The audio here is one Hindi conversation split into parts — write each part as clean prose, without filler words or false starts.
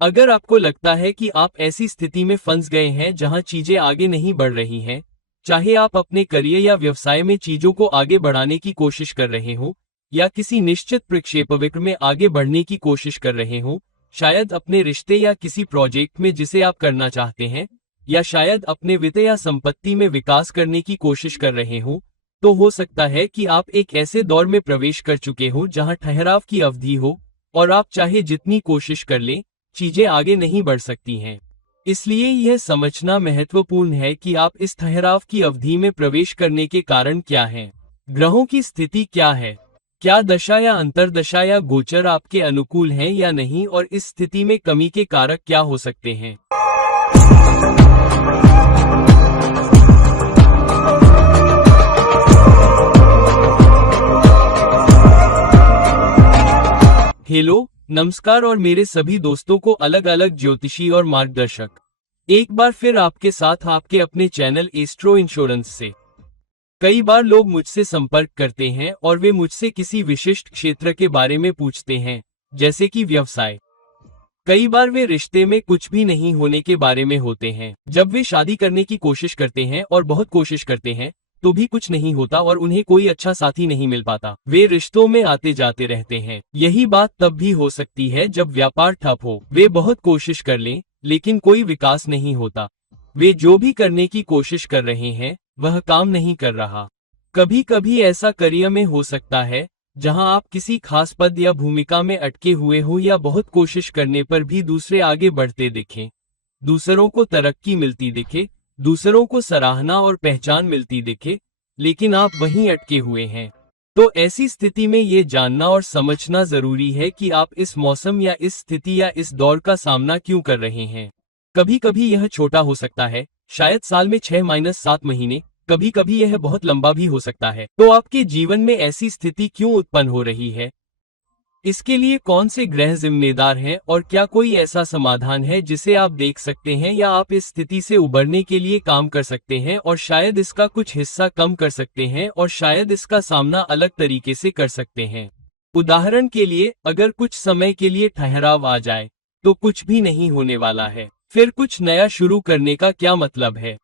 अगर आपको लगता है कि आप ऐसी स्थिति में फंस गए हैं जहां चीजें आगे नहीं बढ़ रही हैं, चाहे आप अपने करियर या व्यवसाय में चीजों को आगे बढ़ाने की कोशिश कर रहे हो या किसी निश्चित प्रक्षेपवक्र में आगे बढ़ने की कोशिश कर रहे हो, शायद अपने रिश्ते या किसी प्रोजेक्ट में जिसे आप करना चाहते हैं, या शायद अपने वित्त या संपत्ति में विकास करने की कोशिश कर रहे हो, तो हो सकता है कि आप एक ऐसे दौर में प्रवेश कर चुके हो जहां ठहराव की अवधि हो और आप चाहे जितनी कोशिश कर लें, चीजें आगे नहीं बढ़ सकती हैं। इसलिए यह समझना महत्वपूर्ण है कि आप इस ठहराव की अवधि में प्रवेश करने के कारण क्या हैं। ग्रहों की स्थिति क्या है? क्या दशा या अंतर्दशा या गोचर आपके अनुकूल हैं या नहीं, और इस स्थिति में कमी के कारक क्या हो सकते हैं? हेलो, नमस्कार और मेरे सभी दोस्तों को अलग अलग ज्योतिषी और मार्गदर्शक एक बार फिर आपके साथ आपके अपने चैनल एस्ट्रो इंश्योरेंस से। कई बार लोग मुझसे संपर्क करते हैं और वे मुझसे किसी विशिष्ट क्षेत्र के बारे में पूछते हैं, जैसे कि व्यवसाय। कई बार वे रिश्ते में कुछ भी नहीं होने के बारे में होते हैं। जब वे शादी करने की कोशिश करते हैं और बहुत कोशिश करते हैं तो भी कुछ नहीं होता और उन्हें कोई अच्छा साथी नहीं मिल पाता। वे रिश्तों में आते जाते रहते हैं। यही बात तब भी हो सकती है जब व्यापार ठप हो। वे बहुत कोशिश कर लें लेकिन कोई विकास नहीं होता। वे जो भी करने की कोशिश कर रहे हैं वह काम नहीं कर रहा। कभी कभी ऐसा करियर में हो सकता है जहां आप किसी खास पद या भूमिका में अटके हुए हो या बहुत कोशिश करने पर भी दूसरे आगे बढ़ते दिखें, दूसरों को तरक्की मिलती दिखे, दूसरों को सराहना और पहचान मिलती दिखे, लेकिन आप वहीं अटके हुए हैं। तो ऐसी स्थिति में ये जानना और समझना जरूरी है कि आप इस मौसम या इस स्थिति या इस दौर का सामना क्यों कर रहे हैं। कभी कभी यह छोटा हो सकता है, शायद साल में 6-7 महीने, कभी कभी यह बहुत लंबा भी हो सकता है। तो आपके जीवन में ऐसी स्थिति क्यों उत्पन्न हो रही है? इसके लिए कौन से ग्रह जिम्मेदार हैं और क्या कोई ऐसा समाधान है जिसे आप देख सकते हैं या आप इस स्थिति से उबरने के लिए काम कर सकते हैं और शायद इसका कुछ हिस्सा कम कर सकते हैं और शायद इसका सामना अलग तरीके से कर सकते हैं। उदाहरण के लिए, अगर कुछ समय के लिए ठहराव आ जाए तो कुछ भी नहीं होने वाला है। फिर कुछ नया शुरू करने का क्या मतलब है?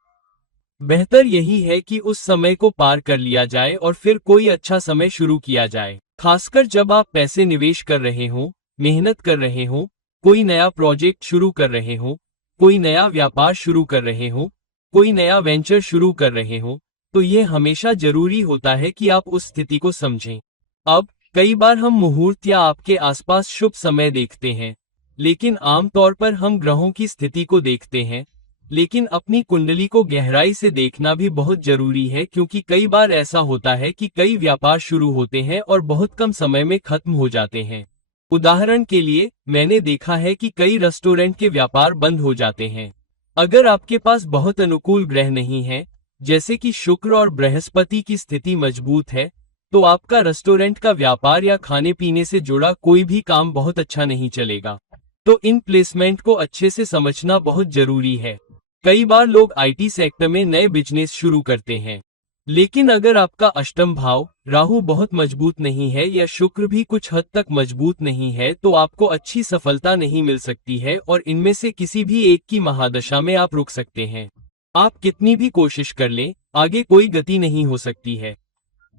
बेहतर यही है कि उस समय को पार कर लिया जाए और फिर कोई अच्छा समय शुरू किया जाए। खासकर जब आप पैसे निवेश कर रहे हो, मेहनत कर रहे हो, कोई नया प्रोजेक्ट शुरू कर रहे हो, कोई नया व्यापार शुरू कर रहे हो, कोई नया वेंचर शुरू कर रहे हो, तो यह हमेशा जरूरी होता है कि आप उस स्थिति को समझें। अब कई बार हम मुहूर्त या आपके आसपास शुभ समय देखते हैं, लेकिन आमतौर पर हम ग्रहों की स्थिति को देखते हैं। लेकिन अपनी कुंडली को गहराई से देखना भी बहुत जरूरी है, क्योंकि कई बार ऐसा होता है कि कई व्यापार शुरू होते हैं और बहुत कम समय में खत्म हो जाते हैं। उदाहरण के लिए, मैंने देखा है कि कई रेस्टोरेंट के व्यापार बंद हो जाते हैं। अगर आपके पास बहुत अनुकूल ग्रह नहीं है, जैसे कि शुक्र और बृहस्पति की स्थिति मजबूत है, तो आपका रेस्टोरेंट का व्यापार या खाने पीने से जुड़ा कोई भी काम बहुत अच्छा नहीं चलेगा। तो इन प्लेसमेंट को अच्छे से समझना बहुत जरूरी है। कई बार लोग आईटी सेक्टर में नए बिजनेस शुरू करते हैं, लेकिन अगर आपका अष्टम भाव राहु बहुत मजबूत नहीं है या शुक्र भी कुछ हद तक मजबूत नहीं है, तो आपको अच्छी सफलता नहीं मिल सकती है और इनमें से किसी भी एक की महादशा में आप रुक सकते हैं। आप कितनी भी कोशिश कर लें, आगे कोई गति नहीं हो सकती है।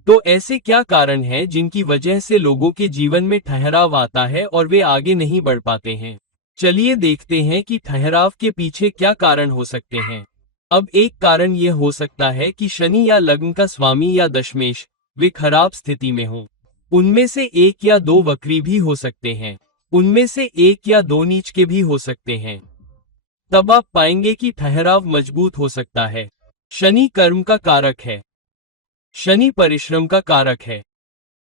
तो ऐसे क्या कारण हैं जिनकी वजह से लोगों के जीवन में ठहराव आता है और वे आगे नहीं बढ़ पाते हैं? चलिए देखते हैं कि ठहराव के पीछे क्या कारण हो सकते हैं। अब एक कारण यह हो सकता है कि शनि या लग्न का स्वामी या दशमेश वे खराब स्थिति में हों। उनमें से एक या दो वक्री भी हो सकते हैं, उनमें से एक या दो नीच के भी हो सकते हैं। तब आप पाएंगे कि ठहराव मजबूत हो सकता है। शनि कर्म का कारक है। शनि परिश्रम का कारक है।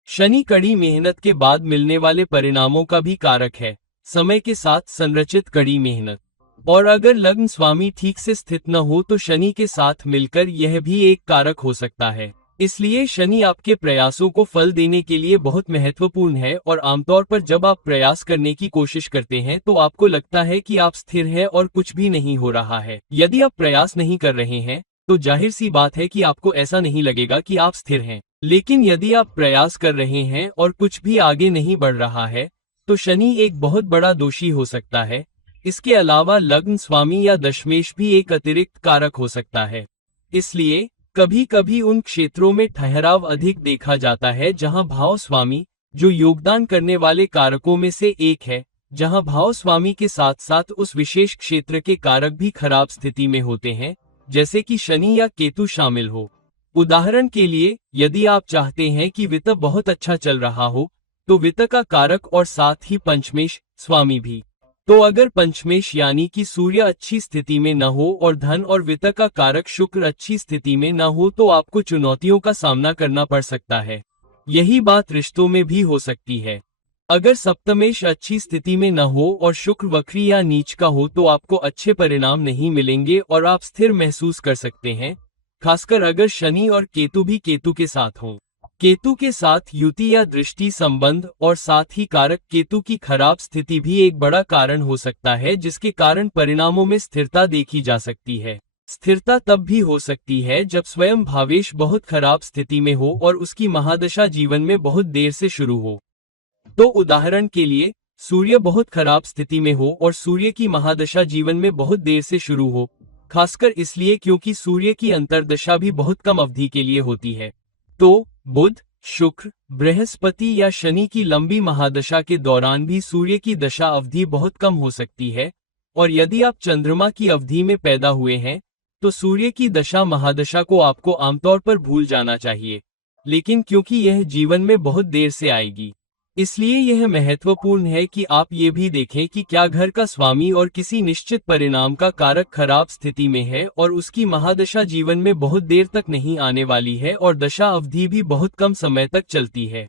शनि कड़ी मेहनत के बाद मिलने वाले परिणामों का भी कारक है, समय के साथ संरचित कड़ी मेहनत। और अगर लग्न स्वामी ठीक से स्थित न हो तो शनि के साथ मिलकर यह भी एक कारक हो सकता है। इसलिए शनि आपके प्रयासों को फल देने के लिए बहुत महत्वपूर्ण है और आमतौर पर जब आप प्रयास करने की कोशिश करते हैं तो आपको लगता है कि आप स्थिर हैं और कुछ भी नहीं हो रहा है। यदि आप प्रयास नहीं कर रहे हैं तो जाहिर सी बात है कि आपको ऐसा नहीं लगेगा कि आप स्थिर हैं। लेकिन यदि आप प्रयास कर रहे हैं और कुछ भी आगे नहीं बढ़ रहा है, तो शनि एक बहुत बड़ा दोषी हो सकता है, इसके अलावा लग्न स्वामी या दशमेश भी एक अतिरिक्त कारक हो सकता है। इसलिए कभी कभी उन क्षेत्रों में ठहराव अधिक देखा जाता है जहां भाव स्वामी, जो योगदान करने वाले कारकों में से एक है, जहां भाव स्वामी के साथ साथ उस विशेष क्षेत्र के कारक भी खराब स्थिति में होते हैं, जैसे कि शनि या केतु शामिल हो। उदाहरण के लिए, यदि आप चाहते हैं कि वित्त बहुत अच्छा चल रहा हो, तो वित्त का कारक और साथ ही पंचमेश स्वामी भी। तो अगर पंचमेश यानी कि सूर्य अच्छी स्थिति में न हो और धन और वित्त का कारक शुक्र अच्छी स्थिति में न हो, तो आपको चुनौतियों का सामना करना पड़ सकता है। यही बात रिश्तों में भी हो सकती है। अगर सप्तमेश अच्छी स्थिति में न हो और शुक्र वक्री या नीच का हो, तो आपको अच्छे परिणाम नहीं मिलेंगे और आप स्थिर महसूस कर सकते हैं, खासकर अगर शनि और केतु भी केतु के साथ हों। केतु के साथ युति या दृष्टि संबंध और साथ ही कारक केतु की खराब स्थिति भी एक बड़ा कारण हो सकता है, जिसके कारण परिणामों में स्थिरता देखी जा सकती है। स्थिरता तब भी हो सकती है जब स्वयं भावेश बहुत खराब स्थिति में हो और उसकी महादशा जीवन में बहुत देर से शुरू हो। तो उदाहरण के लिए, सूर्य बहुत खराब स्थिति में हो और सूर्य की महादशा जीवन में बहुत देर से शुरू हो, खासकर इसलिए क्योंकि सूर्य की अंतर्दशा भी बहुत कम अवधि के लिए होती है। तो बुध, शुक्र, बृहस्पति या शनि की लंबी महादशा के दौरान भी सूर्य की दशा अवधि बहुत कम हो सकती है, और यदि आप चंद्रमा की अवधि में पैदा हुए हैं, तो सूर्य की दशा महादशा को आपको आमतौर पर भूल जाना चाहिए। लेकिन क्योंकि यह जीवन में बहुत देर से आएगी, इसलिए यह महत्वपूर्ण है कि आप ये भी देखें कि क्या घर का स्वामी और किसी निश्चित परिणाम का कारक खराब स्थिति में है और उसकी महादशा जीवन में बहुत देर तक नहीं आने वाली है और दशा अवधि भी बहुत कम समय तक चलती है।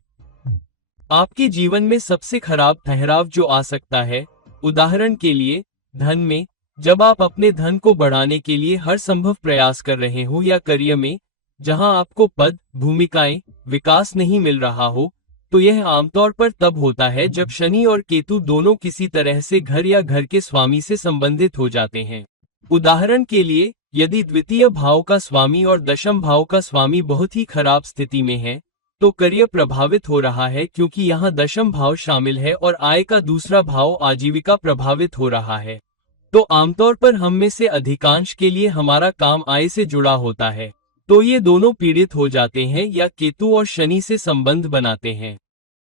आपके जीवन में सबसे खराब ठहराव जो आ सकता है, उदाहरण के लिए धन में, जब आप अपने धन को बढ़ाने के लिए हर संभव प्रयास कर रहे हो, या करियर में, जहां आपको पद, भूमिकाएं, विकास नहीं मिल रहा हो, तो यह आमतौर पर तब होता है जब शनि और केतु दोनों किसी तरह से घर या घर के स्वामी से संबंधित हो जाते हैं। उदाहरण के लिए, यदि द्वितीय भाव का स्वामी और दशम भाव का स्वामी बहुत ही खराब स्थिति में है, तो करियर प्रभावित हो रहा है क्योंकि यहाँ दशम भाव शामिल है और आय का दूसरा भाव आजीविका प्रभावित हो रहा है। तो आमतौर पर हम में से अधिकांश के लिए हमारा काम आय से जुड़ा होता है, तो ये दोनों पीड़ित हो जाते हैं या केतु और शनि से संबंध बनाते हैं।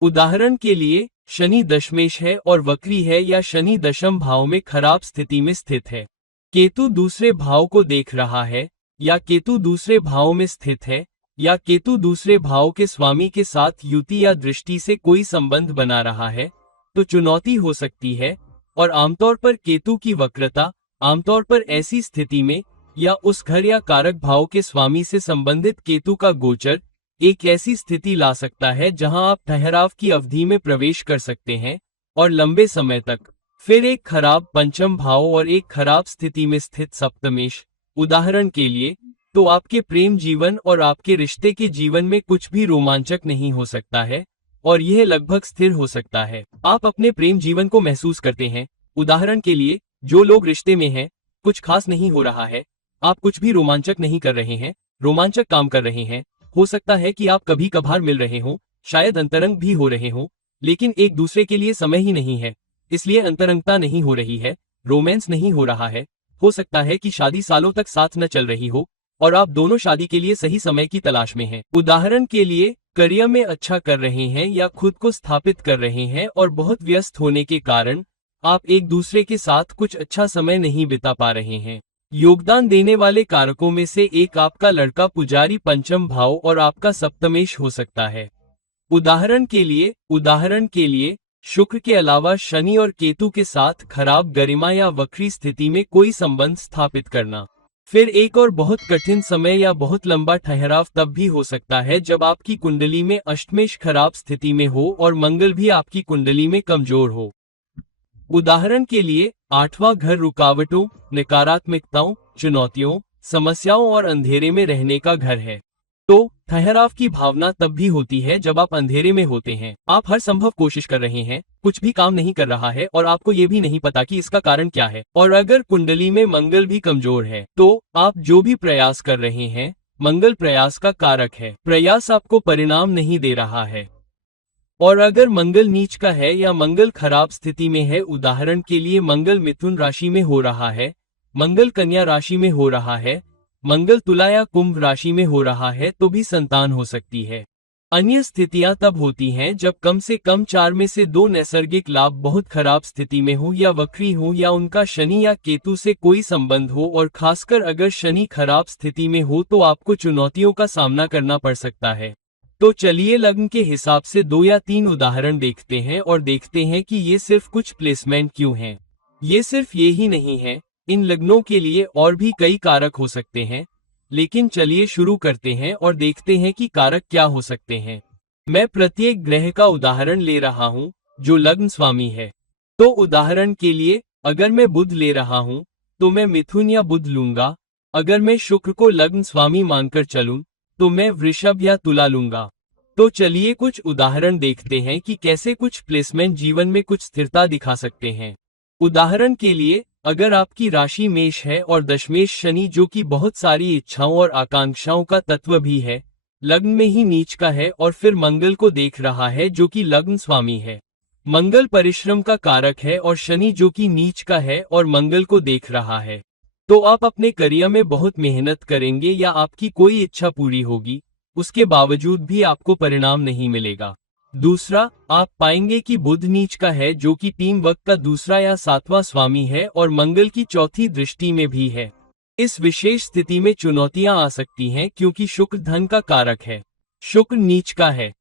उदाहरण के लिए, शनि दशमेश है और वक्री है, या शनि दशम भाव में खराब स्थिति में स्थित है, केतु दूसरे भाव को देख रहा है, या केतु दूसरे भाव में स्थित है, या केतु दूसरे भाव के स्वामी के साथ युति या दृष्टि से कोई संबंध बना रहा है, तो चुनौती हो सकती है। और आमतौर पर केतु की वक्रता, आमतौर पर ऐसी स्थिति में, या उस घर या कारक भाव के स्वामी से संबंधित केतु का गोचर एक ऐसी स्थिति ला सकता है जहां आप ठहराव की अवधि में प्रवेश कर सकते हैं और लंबे समय तक। फिर एक खराब पंचम भाव और एक खराब स्थिति में स्थित सप्तमेश, उदाहरण के लिए, तो आपके प्रेम जीवन और आपके रिश्ते के जीवन में कुछ भी रोमांचक नहीं हो सकता है और यह लगभग स्थिर हो सकता है। आप अपने प्रेम जीवन को महसूस करते हैं, उदाहरण के लिए, जो लोग रिश्ते में हैं, कुछ खास नहीं हो रहा है, आप कुछ भी रोमांचक नहीं कर रहे हैं, रोमांचक काम कर रहे हैं। हो सकता है कि आप कभी कभार मिल रहे हो, शायद अंतरंग भी हो रहे हो, लेकिन एक दूसरे के लिए समय ही नहीं है, इसलिए अंतरंगता नहीं हो रही है, रोमांस नहीं हो रहा है। हो सकता है कि शादी सालों तक साथ न चल रही हो और आप दोनों शादी के लिए सही समय की तलाश में हैं। उदाहरण के लिए, करियर में अच्छा कर रहे हैं या खुद को स्थापित कर रहे हैं और बहुत व्यस्त होने के कारण आप एक दूसरे के साथ कुछ अच्छा समय नहीं बिता पा रहे हैं। योगदान देने वाले कारकों में से एक आपका लड़का पुजारी पंचम भाव और आपका सप्तमेश हो सकता है। उदाहरण के लिए शुक्र के अलावा शनि और केतु के साथ खराब गरिमा या वक्री स्थिति में कोई संबंध स्थापित करना। फिर एक और बहुत कठिन समय या बहुत लंबा ठहराव तब भी हो सकता है जब आपकी कुंडली में अष्टमेश खराब स्थिति में हो और मंगल भी आपकी कुंडली में कमजोर हो। उदाहरण के लिए, आठवां घर रुकावटों, नकारात्मकताओं, चुनौतियों, समस्याओं और अंधेरे में रहने का घर है। तो ठहराव की भावना तब भी होती है जब आप अंधेरे में होते हैं। आप हर संभव कोशिश कर रहे हैं, कुछ भी काम नहीं कर रहा है और आपको ये भी नहीं पता कि इसका कारण क्या है। और अगर कुंडली में मंगल भी कमजोर है, तो आप जो भी प्रयास कर रहे हैं, मंगल प्रयास का कारक है, प्रयास आपको परिणाम नहीं दे रहा है। और अगर मंगल नीच का है या मंगल खराब स्थिति में है, उदाहरण के लिए मंगल मिथुन राशि में हो रहा है, मंगल कन्या राशि में हो रहा है, मंगल तुला या कुंभ राशि में हो रहा है, तो भी संतान हो सकती है। अन्य स्थितियां तब होती हैं जब कम से कम 4 में से 2 नैसर्गिक लाभ बहुत खराब स्थिति में हो या वक्री हो या उनका शनि या केतु से कोई संबंध हो, और खासकर अगर शनि खराब स्थिति में हो तो आपको चुनौतियों का सामना करना पड़ सकता है। तो चलिए लग्न के हिसाब से 2 या 3 उदाहरण देखते हैं और देखते हैं कि ये सिर्फ कुछ प्लेसमेंट क्यों हैं। ये सिर्फ ये ही नहीं है, इन लग्नों के लिए और भी कई कारक हो सकते हैं, लेकिन चलिए शुरू करते हैं और देखते हैं कि कारक क्या हो सकते हैं। मैं प्रत्येक ग्रह का उदाहरण ले रहा हूं जो लग्न स्वामी है। तो उदाहरण के लिए अगर मैं बुध ले रहा हूं तो मैं मिथुन या बुध लूंगा। अगर मैं शुक्र को लग्न स्वामी मानकर चलूं तो मैं वृषभ या तुला लूंगा। तो चलिए कुछ उदाहरण देखते हैं कि कैसे कुछ प्लेसमेंट जीवन में कुछ स्थिरता दिखा सकते हैं। उदाहरण के लिए अगर आपकी राशि मेष है और दशमेश शनि जो कि बहुत सारी इच्छाओं और आकांक्षाओं का तत्व भी है, लग्न में ही नीच का है और फिर मंगल को देख रहा है जो कि लग्न स्वामी है। मंगल परिश्रम का कारक है और शनि जो कि नीच का है और मंगल को देख रहा है। तो आप अपने करियर में बहुत मेहनत करेंगे या आपकी कोई इच्छा पूरी होगी, उसके बावजूद भी आपको परिणाम नहीं मिलेगा। दूसरा, आप पाएंगे कि बुध नीच का है जो कि टीम वर्क का दूसरा या 7वां स्वामी है और मंगल की चौथी दृष्टि में भी है। इस विशेष स्थिति में चुनौतियां आ सकती हैं क्योंकि शुक्र धन का कारक है। शुक्र नीच का है,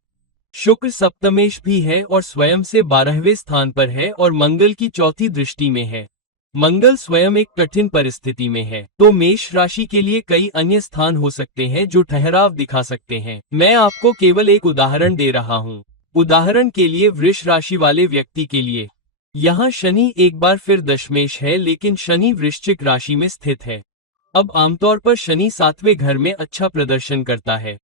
शुक्र सप्तमेश भी है और स्वयं से 12वें स्थान पर है और मंगल की चौथी दृष्टि में है। मंगल स्वयं एक कठिन परिस्थिति में है। तो मेष राशि के लिए कई अन्य स्थान हो सकते हैं जो ठहराव दिखा सकते हैं। मैं आपको केवल एक उदाहरण दे रहा हूँ। उदाहरण के लिए वृष राशि वाले व्यक्ति के लिए यहाँ शनि एक बार फिर दशमेश है, लेकिन शनि वृश्चिक राशि में स्थित है। अब आमतौर पर शनि 7वें घर में अच्छा प्रदर्शन करता है।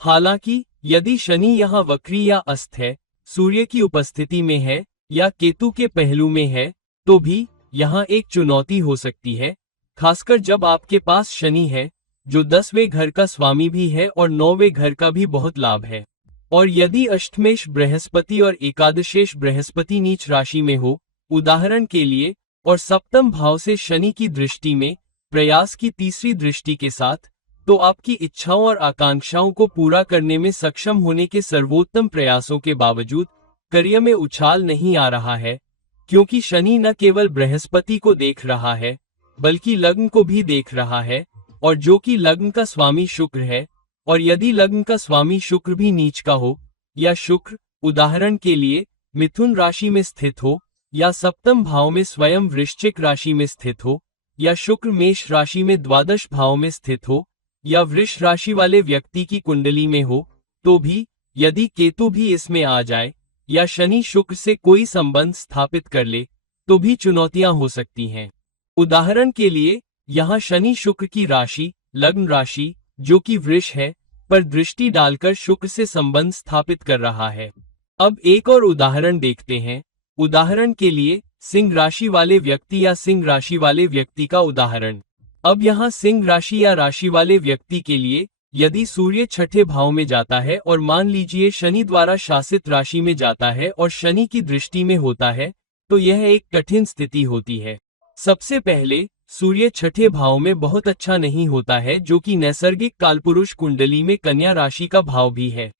हालांकि यदि शनि यहाँ वक्री या अस्त है, सूर्य की उपस्थिति में है या केतु के पहलू में है, तो भी यहाँ एक चुनौती हो सकती है, खासकर जब आपके पास शनि है जो 10वें घर का स्वामी भी है और 9वें घर का भी बहुत लाभ है। और यदि अष्टमेश बृहस्पति और एकादशेश बृहस्पति नीच राशि में हो, उदाहरण के लिए, और सप्तम भाव से शनि की दृष्टि में, प्रयास की तीसरी दृष्टि के साथ, तो आपकी इच्छाओं और आकांक्षाओं को पूरा करने में सक्षम होने के सर्वोत्तम प्रयासों के बावजूद करियर में उछाल नहीं आ रहा है, क्योंकि शनि न केवल बृहस्पति को देख रहा है बल्कि लग्न को भी देख रहा है, और जो कि लग्न का स्वामी शुक्र है। और यदि लग्न का स्वामी शुक्र भी नीच का हो या शुक्र उदाहरण के लिए मिथुन राशि में स्थित हो या सप्तम भाव में स्वयं वृश्चिक राशि में स्थित हो या शुक्र मेष राशि में द्वादश भाव में स्थित हो या वृष राशि वाले व्यक्ति की कुंडली में हो, तो भी यदि केतु भी इसमें आ जाए या शनि शुक्र से कोई संबंध स्थापित कर ले, तो भी चुनौतियां हो सकती हैं। उदाहरण के लिए यहाँ शनि शुक्र की राशि लग्न राशि जो कि वृष है पर दृष्टि डालकर शुक्र से संबंध स्थापित कर रहा है। अब एक और उदाहरण देखते हैं। उदाहरण के लिए सिंह राशि वाले व्यक्ति या सिंह राशि वाले व्यक्ति का उदाहरण। अब यहाँ सिंह राशि या राशि वाले व्यक्ति के लिए यदि सूर्य छठे भाव में जाता है और मान लीजिए शनि द्वारा शासित राशि में जाता है और शनि की दृष्टि में होता है, तो यह एक कठिन स्थिति होती है। सबसे पहले सूर्य छठे भाव में बहुत अच्छा नहीं होता है, जो कि नैसर्गिक कालपुरुष कुंडली में कन्या राशि का भाव भी है।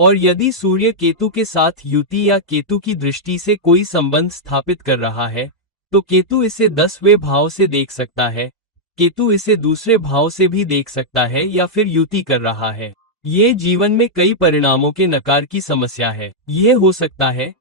और यदि सूर्य केतु के साथ युति या केतु की दृष्टि से कोई संबंध स्थापित कर रहा है, तो केतु इसे 10वें भाव से देख सकता है, केतु इसे दूसरे भाव से भी देख सकता है या फिर युति कर रहा है। ये जीवन में कई परिणामों के नकार की समस्या है। ये हो सकता है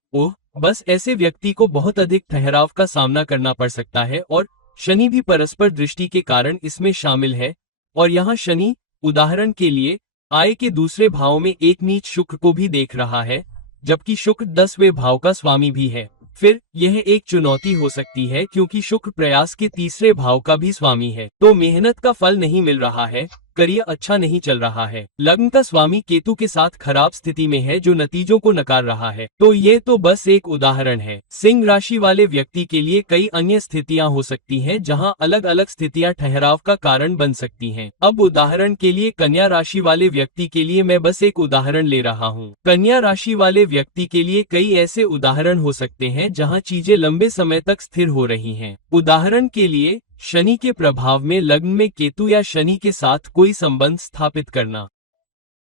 बस ऐसे व्यक्ति को बहुत अधिक ठहराव का सामना करना पड़ सकता है, और शनि भी परस्पर दृष्टि के कारण इसमें शामिल है। और यहाँ शनि उदाहरण के लिए आय के दूसरे भाव में एक नीच शुक्र को भी देख रहा है, जबकि शुक्र 10वें भाव का स्वामी भी है। फिर यह एक चुनौती हो सकती है क्योंकि शुक्र प्रयास के तीसरे भाव का भी स्वामी है। तो मेहनत का फल नहीं मिल रहा है, करियर अच्छा नहीं चल रहा है। लग्न का स्वामी केतु के साथ खराब स्थिति में है जो नतीजों को नकार रहा है। तो ये तो बस एक उदाहरण है। सिंह राशि वाले व्यक्ति के लिए कई अन्य स्थितियां हो सकती हैं जहां अलग अलग स्थितियां ठहराव का कारण बन सकती हैं। अब उदाहरण के लिए कन्या राशि वाले व्यक्ति के लिए मैं बस एक उदाहरण ले रहा हूं। कन्या राशि वाले व्यक्ति के लिए कई ऐसे उदाहरण हो सकते हैं जहां चीजें लंबे समय तक स्थिर हो रही हैं। उदाहरण के लिए शनि के प्रभाव में लग्न में केतु या शनि के साथ कोई संबंध स्थापित करना।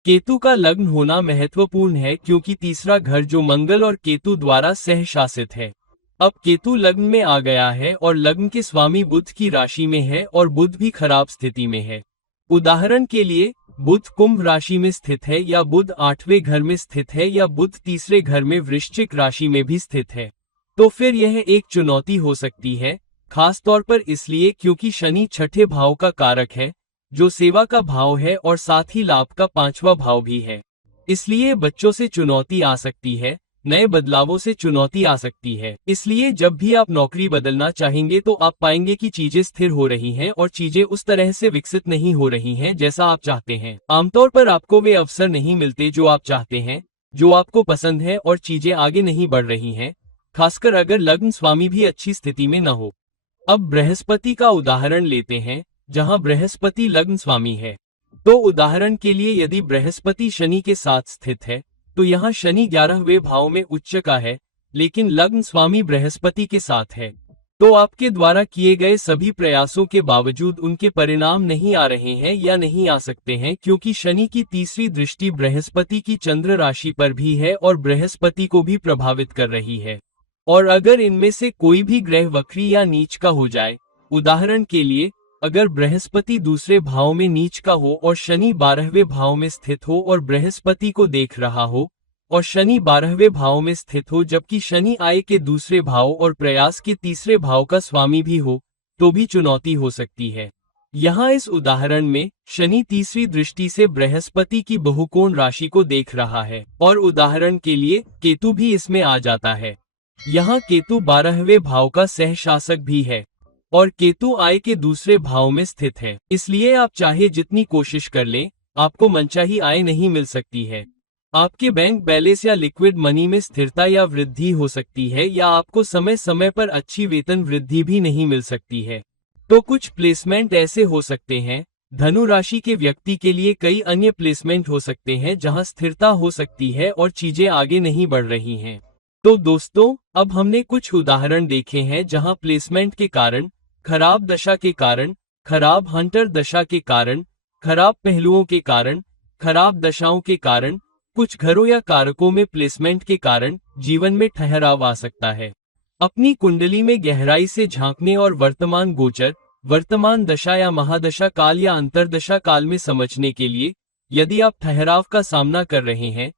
केतु का लग्न होना महत्वपूर्ण है क्योंकि तीसरा घर जो मंगल और केतु द्वारा सह शासित है। अब केतु लग्न में आ गया है और लग्न के स्वामी बुध की राशि में है और बुध भी खराब स्थिति में है। उदाहरण के लिए बुध कुंभ राशि में स्थित है या बुध 8वें घर में स्थित है या बुध तीसरे घर में वृश्चिक राशि में भी स्थित है। तो फिर यह एक चुनौती हो सकती है, खास तौर पर इसलिए क्योंकि शनि छठे भाव का कारक है जो सेवा का भाव है और साथ ही लाभ का 5वां भाव भी है। इसलिए बच्चों से चुनौती आ सकती है, नए बदलावों से चुनौती आ सकती है। इसलिए जब भी आप नौकरी बदलना चाहेंगे तो आप पाएंगे कि चीजें स्थिर हो रही हैं और चीजें उस तरह से विकसित नहीं हो रही हैं जैसा आप चाहते हैं। आमतौर पर आपको वे अवसर नहीं मिलते जो आप चाहते हैं, जो आपको पसंद है, और चीजें आगे नहीं बढ़ रही हैं, खासकर अगर लग्न स्वामी भी अच्छी स्थिति में न हो। अब बृहस्पति का उदाहरण लेते हैं जहां बृहस्पति लग्न स्वामी है। तो उदाहरण के लिए यदि बृहस्पति शनि के साथ स्थित है तो यहाँ शनि 11वें भाव में उच्च का है, लेकिन लग्न स्वामी बृहस्पति के साथ है। तो आपके द्वारा किए गए सभी प्रयासों के बावजूद उनके परिणाम नहीं आ रहे हैं या नहीं आ सकते हैं क्योंकि शनि की तीसरी दृष्टि बृहस्पति की चंद्र राशि पर भी है और बृहस्पति को भी प्रभावित कर रही है। और अगर इनमें से कोई भी ग्रह वक्री या नीच का हो जाए, उदाहरण के लिए अगर बृहस्पति दूसरे भाव में नीच का हो और शनि 12वें भाव में स्थित हो और बृहस्पति को देख रहा हो, और शनि 12वें भाव में स्थित हो जबकि शनि आय के दूसरे भाव और प्रयास के तीसरे भाव का स्वामी भी हो, तो भी चुनौती हो सकती है। यहाँ इस उदाहरण में शनि तीसरी दृष्टि से बृहस्पति की बहुकोण राशि को देख रहा है और उदाहरण के लिए केतु भी इसमें आ जाता है। यहाँ केतु 12वें भाव का सह शासक भी है और केतु आय के दूसरे भाव में स्थित है। इसलिए आप चाहे जितनी कोशिश कर लें, आपको मनचाही आय नहीं मिल सकती है। आपके बैंक बैलेंस या लिक्विड मनी में स्थिरता या वृद्धि हो सकती है या आपको समय समय पर अच्छी वेतन वृद्धि भी नहीं मिल सकती है। तो कुछ प्लेसमेंट ऐसे हो सकते हैं। धनु राशि के व्यक्ति के लिए कई अन्य प्लेसमेंट हो सकते हैं जहां स्थिरता हो सकती है और चीजें आगे नहीं बढ़ रही हैं। तो दोस्तों, अब हमने कुछ उदाहरण देखे हैं जहां प्लेसमेंट के कारण, खराब दशा के कारण, खराब हंटर दशा के कारण, खराब पहलुओं के कारण, खराब दशाओं के कारण, कुछ घरों या कारकों में प्लेसमेंट के कारण जीवन में ठहराव आ सकता है। अपनी कुंडली में गहराई से झांकने और वर्तमान गोचर, वर्तमान दशा या महादशा काल या अंतरदशा काल में समझने के लिए, यदि आप ठहराव का सामना कर रहे हैं,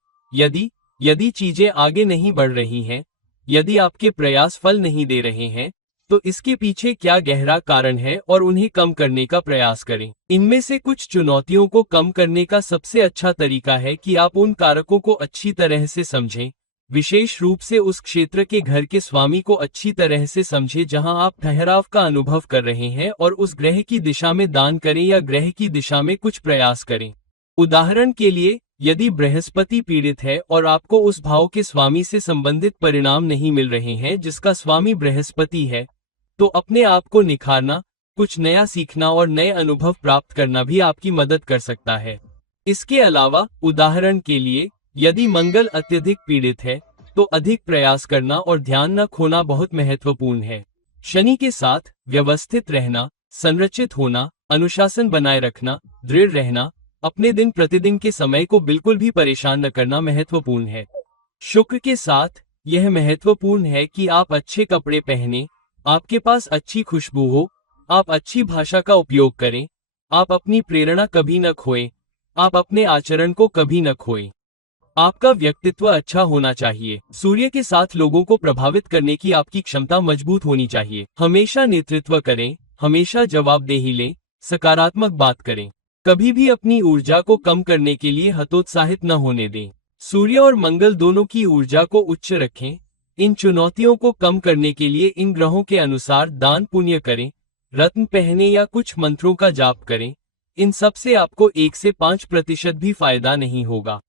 यदि चीजें आगे नहीं बढ़ रही हैं, यदि आपके प्रयास फल नहीं दे रहे हैं, तो इसके पीछे क्या गहरा कारण है और उन्हें कम करने का प्रयास करें। इनमें से कुछ चुनौतियों को कम करने का सबसे अच्छा तरीका है कि आप उन कारकों को अच्छी तरह से समझें, विशेष रूप से उस क्षेत्र के घर के स्वामी को अच्छी तरह से समझें जहां आप ठहराव का अनुभव कर रहे हैं और उस ग्रह की दिशा में दान करें या ग्रह की दिशा में कुछ प्रयास करें। उदाहरण के लिए, यदि बृहस्पति पीड़ित है और आपको उस भाव के स्वामी से संबंधित परिणाम नहीं मिल रहे हैं जिसका स्वामी बृहस्पति है, तो अपने आप को निखारना, कुछ नया सीखना और नए अनुभव प्राप्त करना भी आपकी मदद कर सकता है। इसके अलावा, उदाहरण के लिए, यदि मंगल अत्यधिक पीड़ित है, तो अधिक प्रयास करना और ध्यान न खोना बहुत महत्वपूर्ण है। शनि के साथ व्यवस्थित रहना, संरचित होना, अनुशासन बनाए रखना, दृढ़ रहना, अपने दिन प्रतिदिन के समय को बिल्कुल भी परेशान न करना महत्वपूर्ण है। शुक्र के साथ यह महत्वपूर्ण है कि आप अच्छे कपड़े पहने, आपके पास अच्छी खुशबू हो, आप अच्छी भाषा का उपयोग करें, आप अपनी प्रेरणा कभी न खोएं, आप अपने आचरण को कभी न खोएं। आपका व्यक्तित्व अच्छा होना चाहिए। सूर्य के साथ लोगों को प्रभावित करने की आपकी क्षमता मजबूत होनी चाहिए। हमेशा नेतृत्व करें, हमेशा जवाबदेही लें, सकारात्मक बात करें। कभी भी अपनी ऊर्जा को कम करने के लिए हतोत्साहित न होने दें। सूर्य और मंगल दोनों की ऊर्जा को उच्च रखें। इन चुनौतियों को कम करने के लिए इन ग्रहों के अनुसार दान पुण्य करें, रत्न पहने या कुछ मंत्रों का जाप करें। इन सब से आपको 1 से 5% भी फायदा नहीं होगा।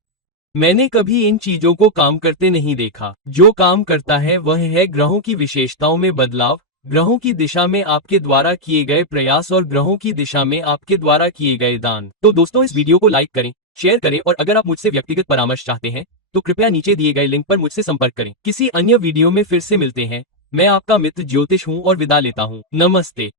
मैंने कभी इन चीजों को काम करते नहीं देखा। जो काम करता है वह है ग्रहों की विशेषताओं में बदलाव, ग्रहों की दिशा में आपके द्वारा किए गए प्रयास और ग्रहों की दिशा में आपके द्वारा किए गए दान। तो दोस्तों, इस वीडियो को लाइक करें, शेयर करें और अगर आप मुझसे व्यक्तिगत परामर्श चाहते हैं तो कृपया नीचे दिए गए लिंक पर मुझसे संपर्क करें। किसी अन्य वीडियो में फिर से मिलते हैं। मैं आपका मित्र ज्योतिष हूँ और विदा लेता हूँ। नमस्ते।